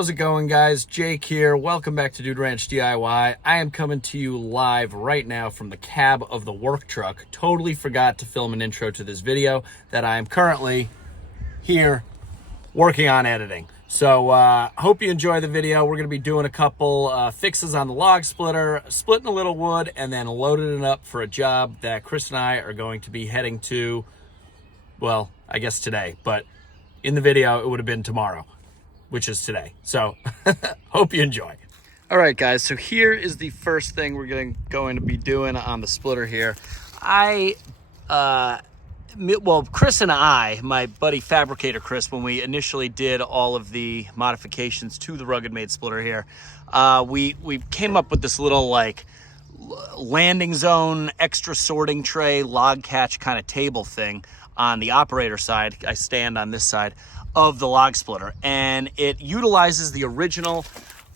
How's it going, guys? Jake here. Welcome back to Dude Ranch DIY. I am coming to you live right now from the cab of the work truck. Totally forgot to film an intro to this video that I am currently here working on editing. So hope you enjoy the video. We're going to be doing a couple fixes on the log splitter, splitting a little wood, and then loading it up for a job that Chris and I are going to be heading to, well, I guess today, but in the video it would have been tomorrow, which is today. So hope you enjoy. All right, guys, so here is the first thing we're going to be doing on the splitter here. Well, Chris and I, my buddy Fabricator Chris, when we initially did all of the modifications to the RuggedMade splitter here, we came up with this little like landing zone, extra sorting tray, log catch kind of table thing on the operator side. I stand on this side of the log splitter, and it utilizes the original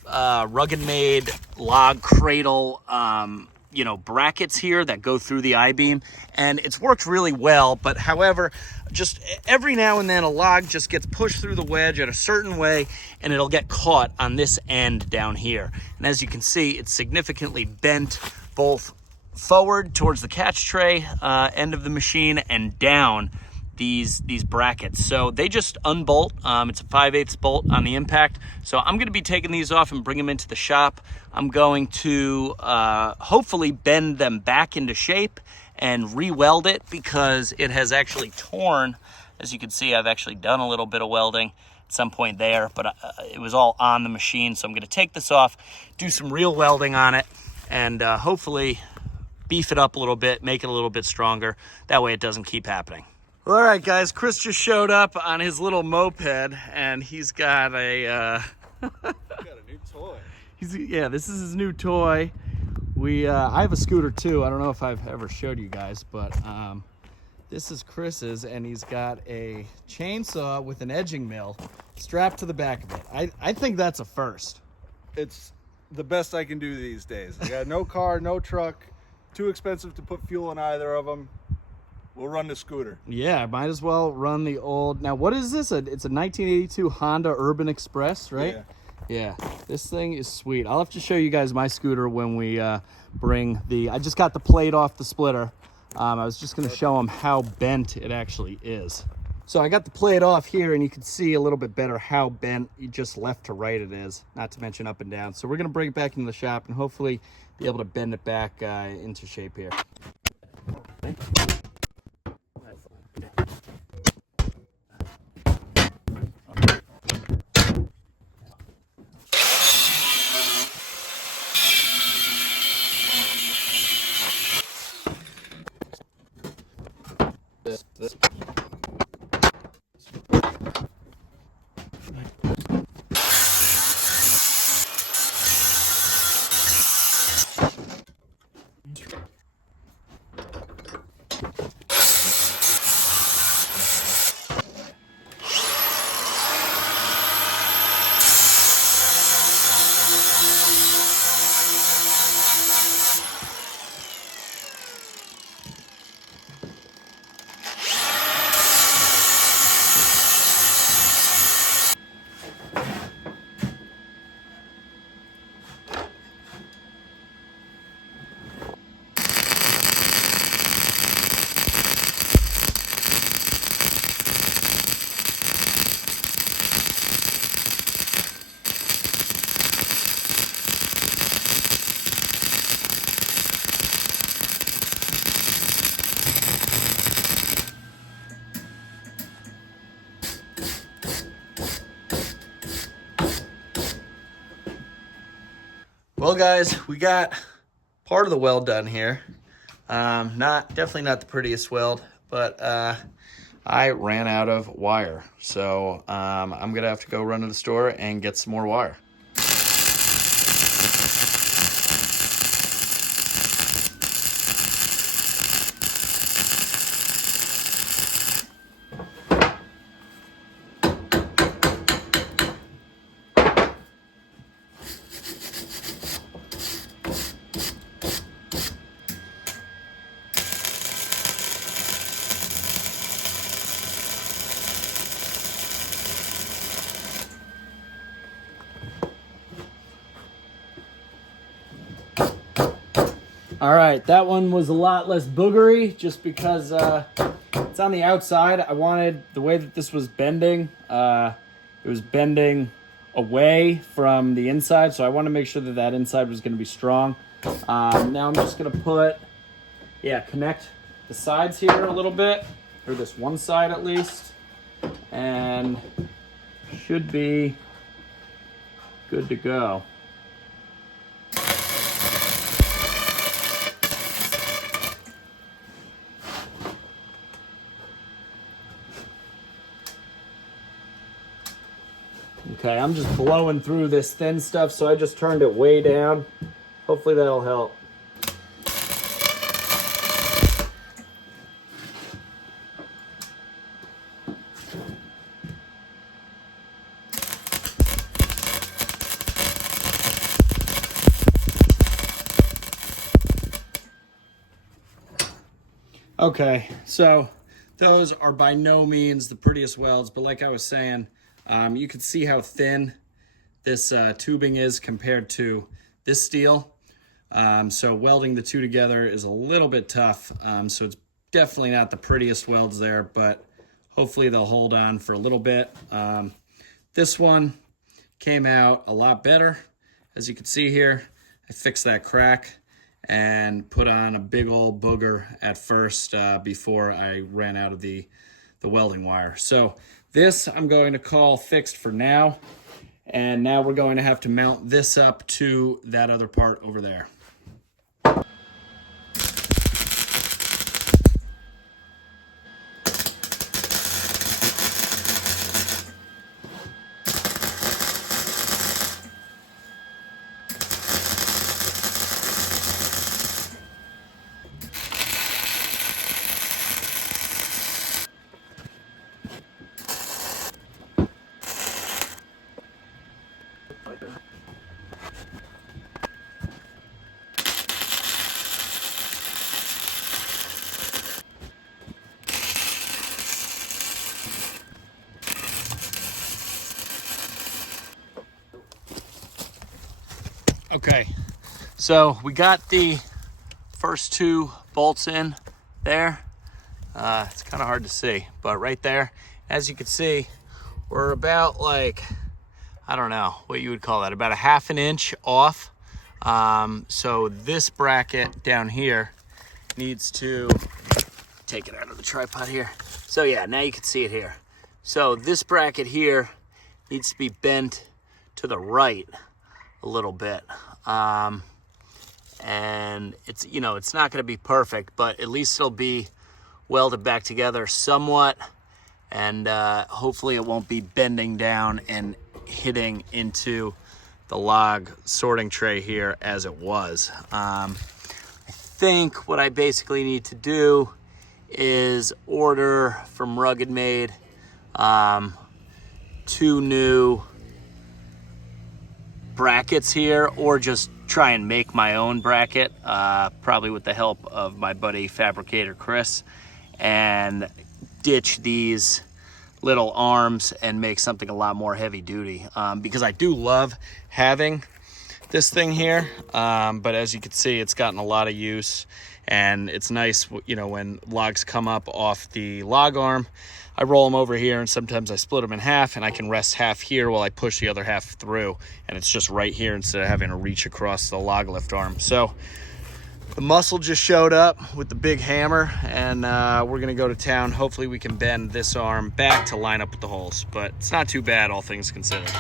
RuggedMade log cradle brackets here that go through the I-beam, and it's worked really well. But however, just every now and then a log just gets pushed through the wedge at a certain way and it'll get caught on this end down here. And as you can see, it's significantly bent both forward towards the catch tray end of the machine and down these brackets. So they just unbolt. It's a 5/8 bolt on the impact. So I'm going to be taking these off and bring them into the shop. I'm going to hopefully bend them back into shape and re-weld it, because it has actually torn. As you can see, I've actually done a little bit of welding at some point there, but it was all on the machine. So I'm going to take this off, do some real welding on it, and hopefully beef it up a little bit, make it a little bit stronger. That way it doesn't keep happening. All right, guys, Chris just showed up on his little moped, and he's got a He's got a new toy. Yeah, this is his new toy. I have a scooter too. I don't know if I've ever showed you guys, but this is Chris's, and he's got a chainsaw with an edging mill strapped to the back of it. I think that's a first. It's the best I can do these days. I got no car, no truck, too expensive to put fuel in either of them. We'll run the scooter. Yeah, might as well run the old. Now, what is this? It's a 1982 Honda Urban Express, right? Yeah. This thing is sweet. I'll have to show you guys my scooter when we bring the. I just got the plate off the splitter. I was just going to show them how bent it actually is. So I got the plate off here, and you can see a little bit better how bent just left to right it is, not to mention up and down. So we're going to bring it back into the shop and hopefully be able to bend it back into shape here. Well, guys, we got part of the weld done here. Definitely not the prettiest weld, but I ran out of wire. So I'm gonna have to go run to the store and get some more wire. All right, that one was a lot less boogery just because it's on the outside. I wanted the way that this was bending. It was bending away from the inside, so I want to make sure that that inside was going to be strong. Now I'm just going to connect the sides here a little bit, or this one side at least, and should be good to go. Okay, I'm just blowing through this thin stuff, so I just turned it way down. Hopefully that'll help. Okay, so those are by no means the prettiest welds, but like I was saying, you can see how thin this tubing is compared to this steel. So welding the two together is a little bit tough. So it's definitely not the prettiest welds there, but hopefully they'll hold on for a little bit. This one came out a lot better. As you can see here, I fixed that crack and put on a big old booger at first before I ran out of the welding wire. So this I'm going to call fixed for now. And now we're going to have to mount this up to that other part over there. Okay, so we got the first two bolts in there. It's kind of hard to see, but right there, as you can see, we're about like, I don't know what you would call that, about a ½ an inch off. So this bracket down here needs to, take it out of the tripod here. So yeah, now you can see it here. So this bracket here needs to be bent to the right a little bit. And it's, you know, it's not going to be perfect, but at least it'll be welded back together somewhat. And hopefully it won't be bending down and hitting into the log sorting tray here as it was. I think what I basically need to do is order from RuggedMade 2 new brackets here, or just try and make my own bracket, probably with the help of my buddy fabricator Chris, and ditch these little arms and make something a lot more heavy duty, because I do love having this thing here, but as you can see, it's gotten a lot of use, and it's nice, you know, when logs come up off the log arm, I roll them over here, and sometimes I split them in half, and I can rest half here while I push the other half through, and it's just right here instead of having to reach across the log lift arm. So the muscle just showed up with the big hammer, and we're gonna go to town. Hopefully we can bend this arm back to line up with the holes, but it's not too bad, all things considered.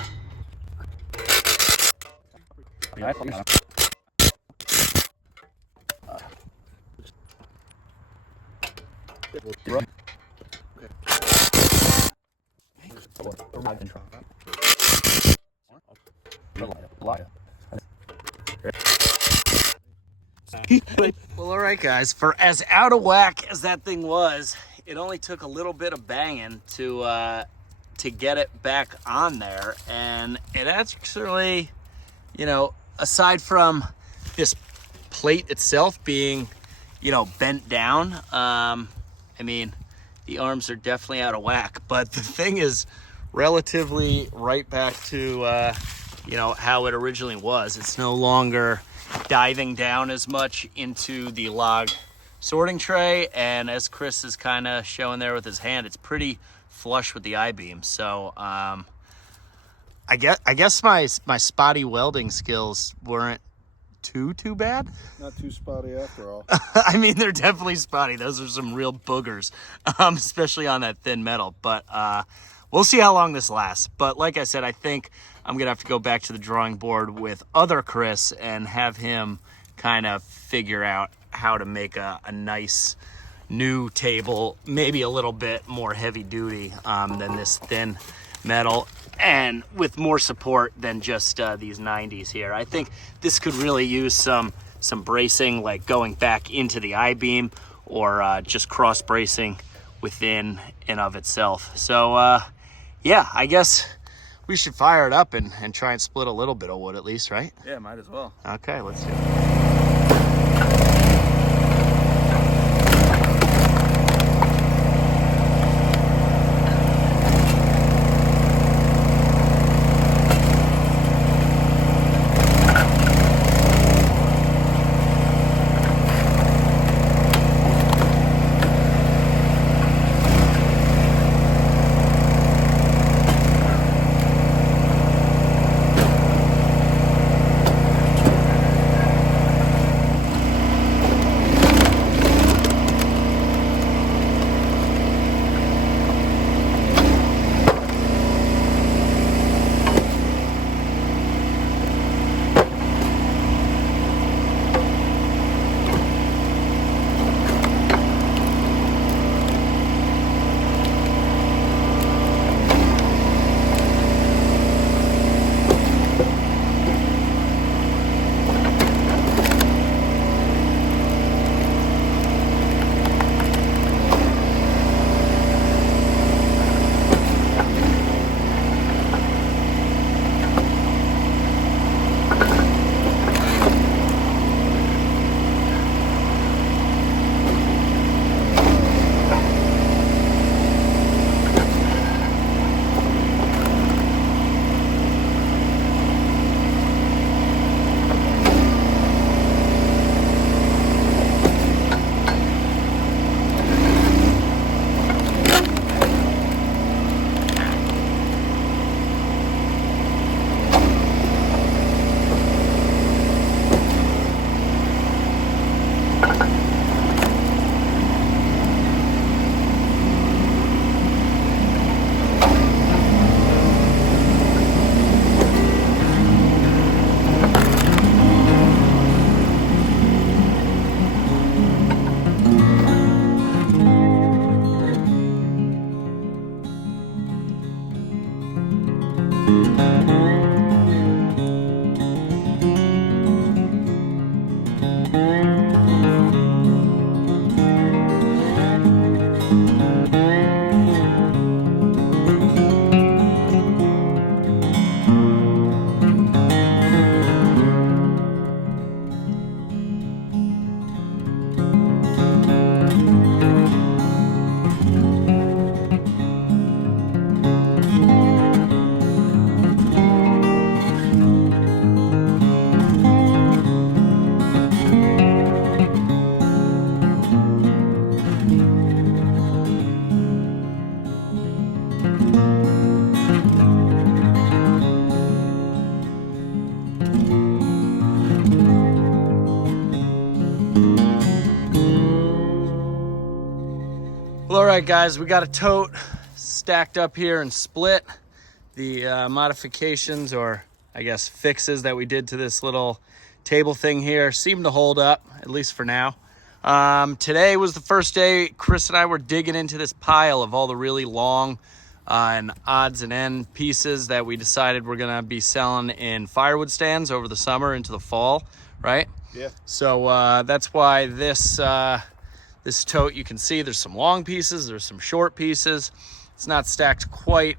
Well, all right, guys, for as out of whack as that thing was, it only took a little bit of banging to get it back on there, and it actually, you know, aside from this plate itself being, you know, bent down, I mean, the arms are definitely out of whack, but the thing is relatively right back to, you know, how it originally was. It's no longer diving down as much into the log sorting tray, and as Chris is kind of showing there with his hand, it's pretty flush with the I-beam. So I guess my spotty welding skills weren't too bad. Not too spotty after all. I mean, they're definitely spotty. Those are some real boogers, especially on that thin metal. But we'll see how long this lasts. But like I said, I think I'm gonna have to go back to the drawing board with other Chris and have him kind of figure out how to make a nice new table, maybe a little bit more heavy duty than this thin metal, and with more support than just these 90s here. I think this could really use some bracing, like going back into the I-beam, or just cross bracing within and of itself. So yeah, I guess we should fire it up and try and split a little bit of wood at least, right? Yeah, might as well. Okay, let's do it. Well, all right, guys, we got a tote stacked up here and split. The modifications, or I guess fixes, that we did to this little table thing here seem to hold up, at least for now. Today was the first day Chris and I were digging into this pile of all the really long and odds and end pieces that we decided we're gonna be selling in firewood stands over the summer into the fall, right? Yeah. So that's why this this tote, you can see there's some long pieces, there's some short pieces. It's not stacked quite,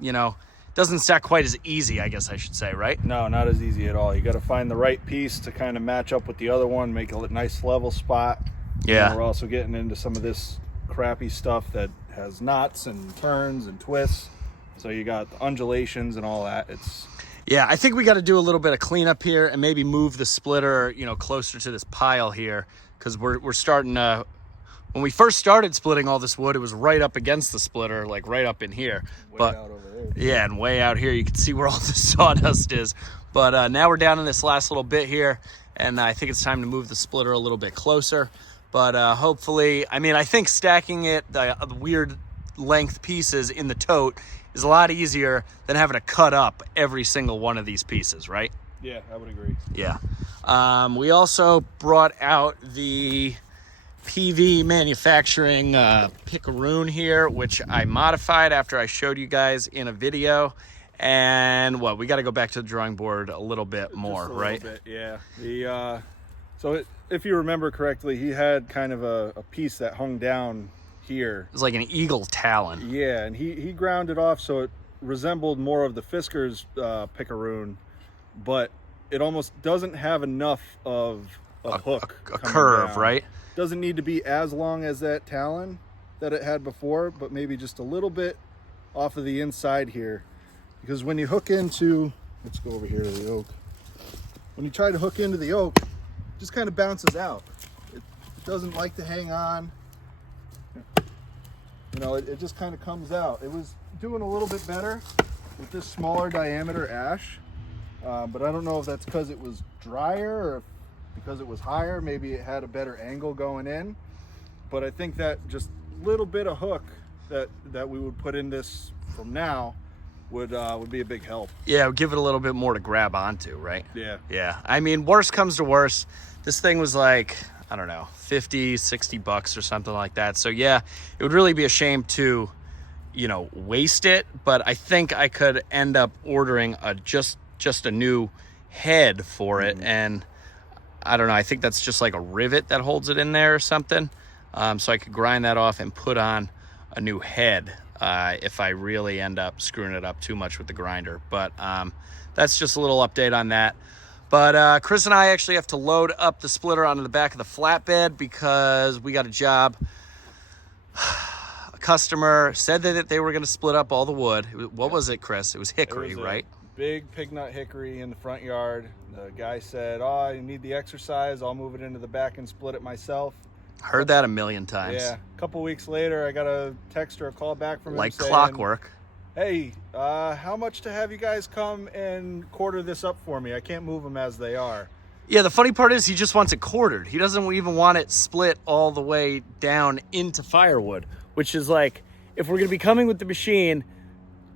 you know, doesn't stack quite as easy, I guess I should say, right? No, not as easy at all. You got to find the right piece to kind of match up with the other one, make a nice level spot. Yeah. And we're also getting into some of this crappy stuff that has knots and turns and twists. So you got the undulations and all that. Yeah, I think we got to do a little bit of cleanup here and maybe move the splitter, you know, closer to this pile here, because we're starting to. When we first started splitting all this wood, it was right up against the splitter, like right up in here. Way but out over there. yeah, and way out here, you can see where all the sawdust is. But now we're down in this last little bit here, and I think it's time to move the splitter a little bit closer. But hopefully, I mean, I think stacking it, the weird length pieces in the tote is a lot easier than having to cut up every single one of these pieces, right? Yeah, I would agree. Yeah. We also brought out the PV manufacturing picaroon here, which I modified after I showed you guys in a video. And we got to go back to the drawing board a little bit more, Just a right? little bit, yeah. If you remember correctly, he had kind of a piece that hung down here. It's like an eagle talon. Yeah, and he ground it off so it resembled more of the Fisker's picaroon, but it almost doesn't have enough of a hook. A curve, down. right? Doesn't need to be as long as that talon that it had before, but maybe just a little bit off of the inside here. Because when you hook into, let's go over here to the oak. When you try to hook into the oak, it just kind of bounces out. It doesn't like to hang on. You know, it just kind of comes out. It was doing a little bit better with this smaller diameter ash, but I don't know if that's because it was drier or if because it was higher, maybe it had a better angle going in. But I think that just little bit of hook that we would put in this from now would be a big help. Yeah, give it a little bit more to grab onto, right? Yeah. Yeah. I mean, worst comes to worst, this thing was like, I don't know, 50, 60 bucks or something like that. So yeah, it would really be a shame to, you know, waste it, but I think I could end up ordering just a new head for it. And I don't know, I think that's just like a rivet that holds it in there or something. So I could grind that off and put on a new head if I really end up screwing it up too much with the grinder. But that's just a little update on that. But Chris and I actually have to load up the splitter onto the back of the flatbed because we got a job. A customer said that they were going to split up all the wood. What was it, Chris? It was hickory, right? Big pig nut hickory in the front yard. The guy said, "Oh, I need the exercise. I'll move it into the back and split it myself." Heard that a million times. Yeah. A couple weeks later, I got a text or a call back from him like saying, clockwork. "Hey, how much to have you guys come and quarter this up for me? I can't move them as they are." Yeah, the funny part is he just wants it quartered. He doesn't even want it split all the way down into firewood, which is like, if we're going to be coming with the machine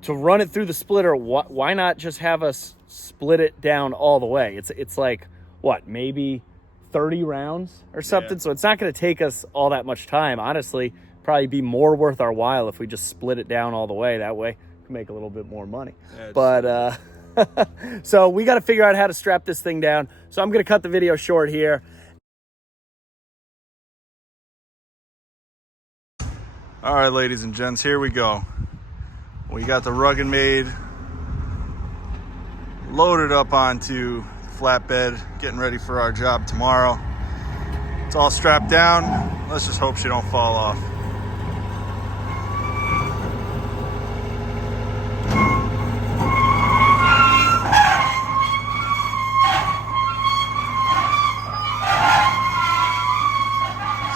to run it through the splitter, why not just have us split it down all the way? It's like, what, maybe 30 rounds or something? Yeah. So it's not going to take us all that much time. Honestly, probably be more worth our while if we just split it down all the way. That way we can make a little bit more money. Yeah, but so we got to figure out how to strap this thing down. So I'm going to cut the video short here. All right, ladies and gents, here we go. We got the RuggedMade loaded up onto the flatbed, getting ready for our job tomorrow. It's all strapped down. Let's just hope she don't fall off.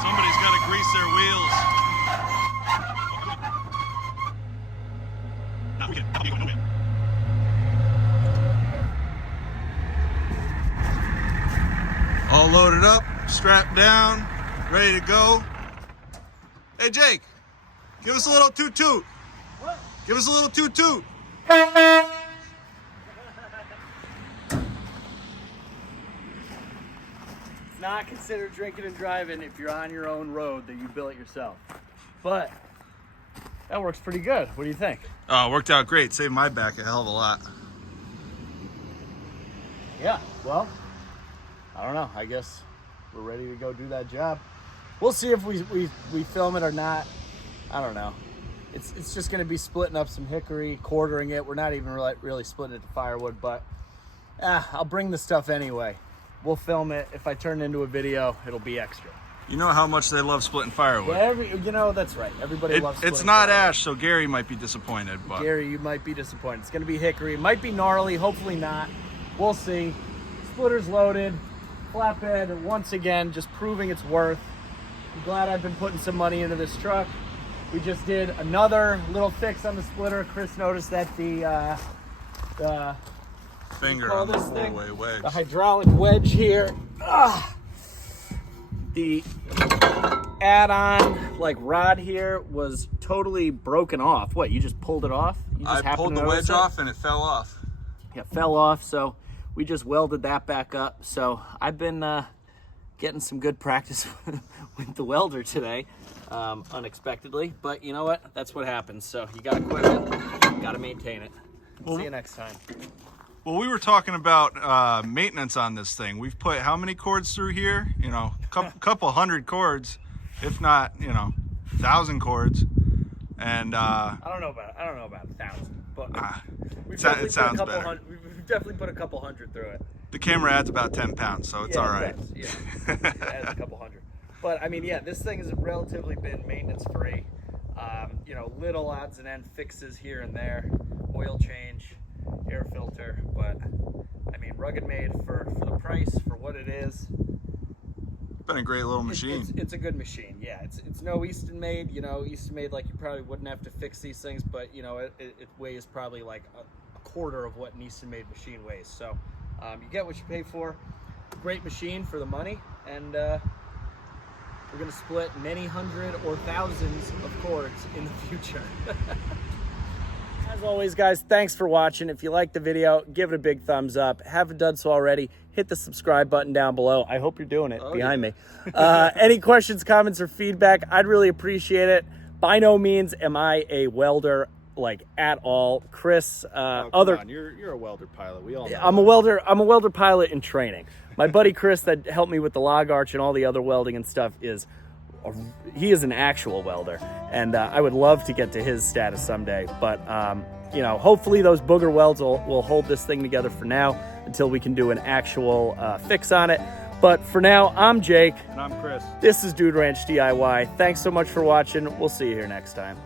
Somebody's got to grease their wheels. All loaded up, strapped down, ready to go. Hey Jake, give us a little toot-toot. What? Give us a little toot-toot. It's not considered drinking and driving if you're on your own road that you built yourself. But that works pretty good. What do you think? Oh, it worked out great. Saved my back a hell of a lot. Yeah, well, I don't know. I guess we're ready to go do that job. We'll see if we film it or not. I don't know. It's just going to be splitting up some hickory, quartering it. We're not even really splitting it to firewood, but I'll bring the stuff anyway. We'll film it. If I turn it into a video, it'll be extra. You know how much they love splitting firewood. Yeah, you know, that's right. Everybody loves It's splitting not firewood. ash, so Gary might be disappointed. But Gary, you might be disappointed. It's going to be hickory. It might be gnarly. Hopefully not. We'll see. Splitter's loaded. Flatbed, once again, just proving its worth. I'm glad I've been putting some money into this truck. We just did another little fix on the splitter. Chris noticed that the finger call on the this thing? four-way wedge. the hydraulic wedge here. The add-on like rod here was totally broken off. What, you just pulled it off? You just I happened pulled to the notice wedge it? off and it fell off. Yeah, fell off, so we just welded that back up. So I've been getting some good practice with the welder today, unexpectedly. But you know what? That's what happens. So you got equipment, got to maintain it. See you next time. Well, we were talking about maintenance on this thing. We've put how many cords through here? You know, couple hundred cords, if not, 1,000 cords. And I don't know about 1,000, but it sounds better. We've definitely put a couple hundred through it. The camera adds about 10 pounds, so it's all right. It does, yeah, it adds a couple hundred. But I mean, yeah, this thing has relatively been maintenance free. Little odds and end fixes here and there, oil change, air filter, but I mean, RuggedMade for the price, for what it is. Been a great little machine. It's a good machine. Yeah, it's no Easton made. Easton made, like, you probably wouldn't have to fix these things, but it weighs probably like a quarter of what an Easton made machine weighs. So you get what you pay for. Great machine for the money, and we're gonna split many hundred or thousands of cords in the future. As always, guys, thanks for watching. If you liked the video, give it a big thumbs up. Haven't done so already, hit the subscribe button down below. I hope you're doing it behind me. Any questions, comments, or feedback, I'd really appreciate it. By no means am I a welder, like, at all. Chris, Come on, you're a welder pilot. We all know I'm a welder pilot in training. My buddy Chris that helped me with the log arch and all the other welding and stuff he is an actual welder, and I would love to get to his status someday. But hopefully those booger welds will hold this thing together for now until we can do an actual fix on it. But for now, I'm Jake. And I'm Chris. This is Dude Ranch DIY. Thanks so much for watching. We'll see you here next time.